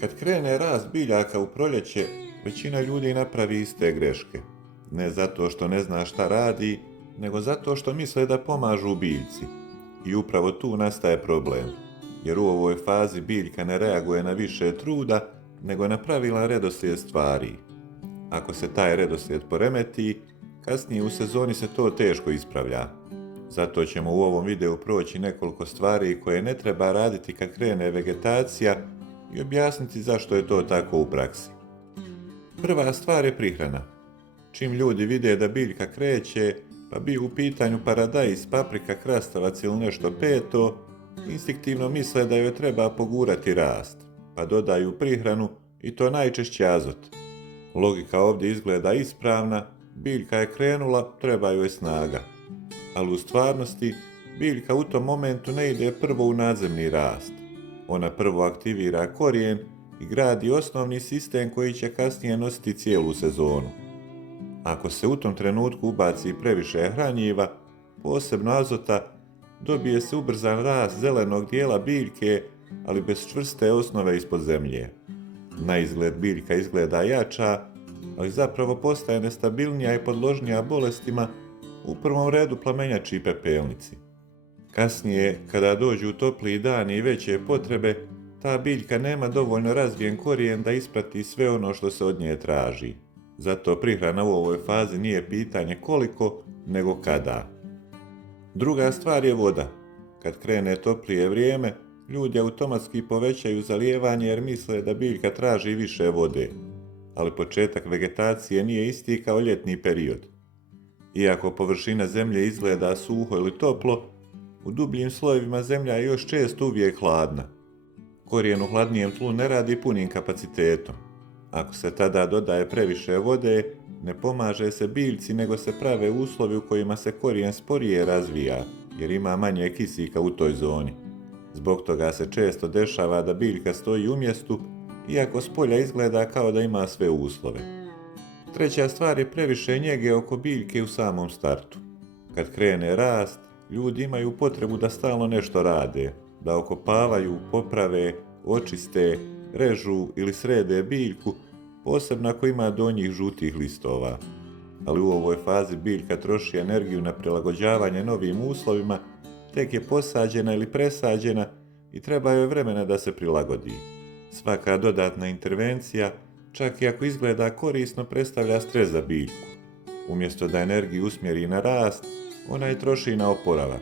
Kad krene rast biljaka u proljeće, većina ljudi napravi iste greške. Ne zato što ne zna šta radi, nego zato što misle da pomažu biljci. I upravo tu nastaje problem, jer u ovoj fazi biljka ne reaguje na više truda, nego na pravilan redoslijed stvari. Ako se taj redoslijed poremeti, kasnije u sezoni se to teško ispravlja. Zato ćemo u ovom videu proći nekoliko stvari koje ne treba raditi kad krene vegetacija i objasniti zašto je to tako u praksi. Prva stvar je prihrana. Čim ljudi vide da biljka kreće, pa bio u pitanju paradajz, paprika, krastavac ili nešto peto, instinktivno misle da joj treba pogurati rast, pa dodaju prihranu i to najčešće azot. Logika ovdje izgleda ispravna, biljka je krenula, treba joj snaga. Ali u stvarnosti, biljka u tom momentu ne ide prvo u nadzemni rast. Ona prvo aktivira korijen i gradi osnovni sistem koji će kasnije nositi cijelu sezonu. Ako se u tom trenutku ubaci previše hranjiva, posebno azota, dobije se ubrzan rast zelenog dijela biljke, ali bez čvrste osnove ispod zemlje. Na izgled biljka izgleda jača, ali zapravo postaje nestabilnija i podložnija bolestima, u prvom redu plamenjači i pepelnici. Kasnije, kada dođu topliji dani i veće potrebe, ta biljka nema dovoljno razvijen korijen da isprati sve ono što se od nje traži. Zato prihrana u ovoj fazi nije pitanje koliko, nego kada. Druga stvar je voda. Kad krene toplije vrijeme, ljudi automatski povećaju zalijevanje jer misle da biljka traži više vode. Ali početak vegetacije nije isti kao ljetni period. Iako površina zemlje izgleda suho ili toplo, u dubljim slojevima zemlja je još često uvijek hladna. Korijen u hladnijem tlu ne radi punim kapacitetom. Ako se tada dodaje previše vode, ne pomaže se biljci nego se prave uslovi u kojima se korijen sporije razvija, jer ima manje kisika u toj zoni. Zbog toga se često dešava da biljka stoji u mjestu, iako s polja izgleda kao da ima sve uslove. Treća stvar je previše njege oko biljke u samom startu. Kad krene rast, ljudi imaju potrebu da stalno nešto rade, da okopavaju, poprave, očiste, režu ili srede biljku, posebno ako ima donjih žutih listova. Ali u ovoj fazi biljka troši energiju na prilagođavanje novim uslovima, tek je posađena ili presađena i treba joj vremena da se prilagodi. Svaka dodatna intervencija, čak i ako izgleda korisno, predstavlja stres za biljku. Umjesto da energiju usmjeri na rast, ona je troši na oporavak.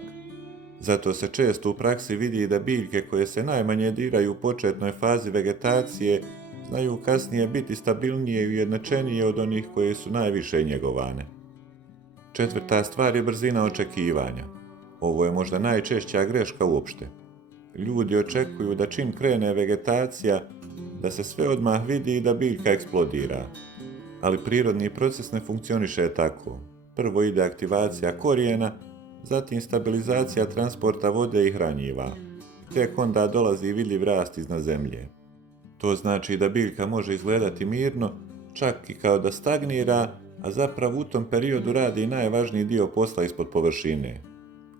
Zato se često u praksi vidi da biljke koje se najmanje diraju u početnoj fazi vegetacije znaju kasnije biti stabilnije i ujednačenije od onih koje su najviše njegovane. Četvrta stvar je brzina očekivanja. Ovo je možda najčešća greška uopšte. Ljudi očekuju da čim krene vegetacija, da se sve odmah vidi i da biljka eksplodira. Ali prirodni proces ne funkcioniše tako. Prvo ide aktivacija korijena, zatim stabilizacija transporta vode i hranjiva. Tek onda dolazi vidljiv rast iznad zemlje. To znači da biljka može izgledati mirno, čak i kao da stagnira, a zapravo u tom periodu radi najvažniji dio posla ispod površine.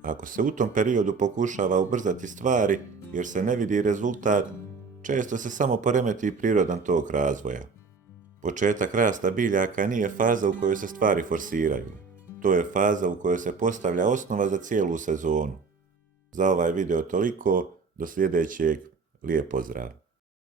Ako se u tom periodu pokušava ubrzati stvari jer se ne vidi rezultat, često se samo poremeti prirodan tok razvoja. Početak rasta biljaka nije faza u kojoj se stvari forsiraju. To je faza u kojoj se postavlja osnova za cijelu sezonu. Za ovaj video toliko, do sljedećeg, lijep pozdrav!